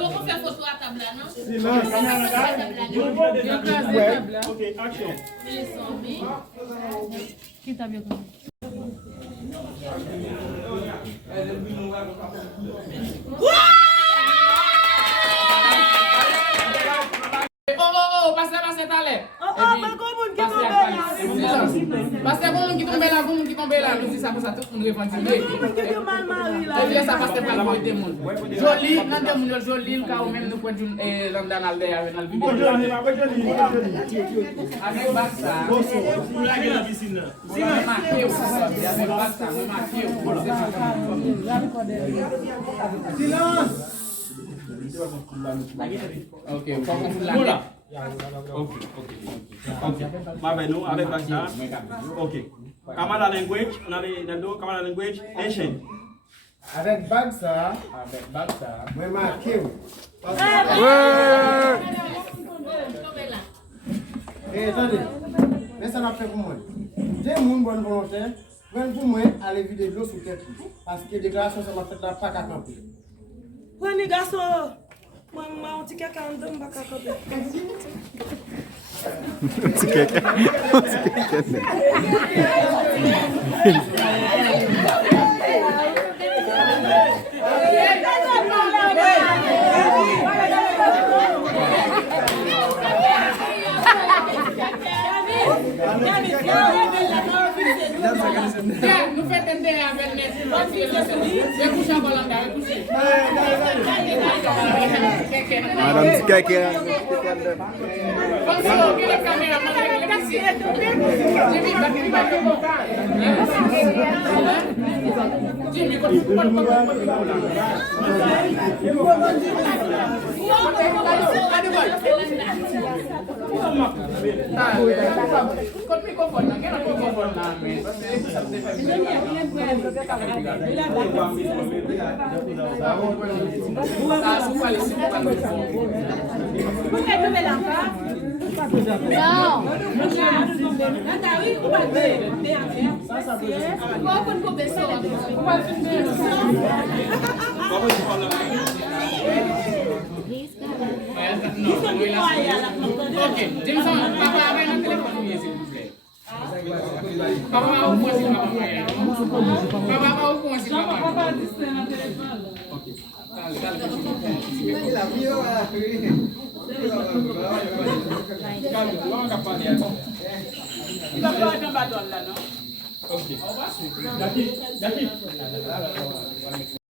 On faire photo à table là, non? Ok, action. Qui t'a bien connu? Oh, passez, allez. Passez, bon, qui tombe là, nous disons ça pour ça, tout le monde refondit. Et ça passe par la moitié des monde. Joli, quand des monde joli, quand même nous prenons l'andana derrière dans le vidéo. Avec Bassa. Avec la piscine. Marqué aussi ça, avec Bassa, marqué. Silence. Ok, faut qu'on fout la Ok. Nous avec Basta. Ok. Kamala language, Kamala language, ancient. Avec Bagsa, moi marqué. Et attendez, mais ça n'a pas fait pour moi. J'ai une bonne volonté, même pour moi, aller vider de l'eau sous tête. Parce que les déclarations, ça m'a fait la pas qu'à camper. Oui, les garçons, moi, on dit quelqu'un en donne, pas qu'à camper. Nous faisons avec Madame Tikeke. Ok, Jameson, papa, avec un téléphone, s'il vous plaît. Papa, au point, s'il vous plaît. Papa, au point, s'il vous plaît. Papa, ok. Ok.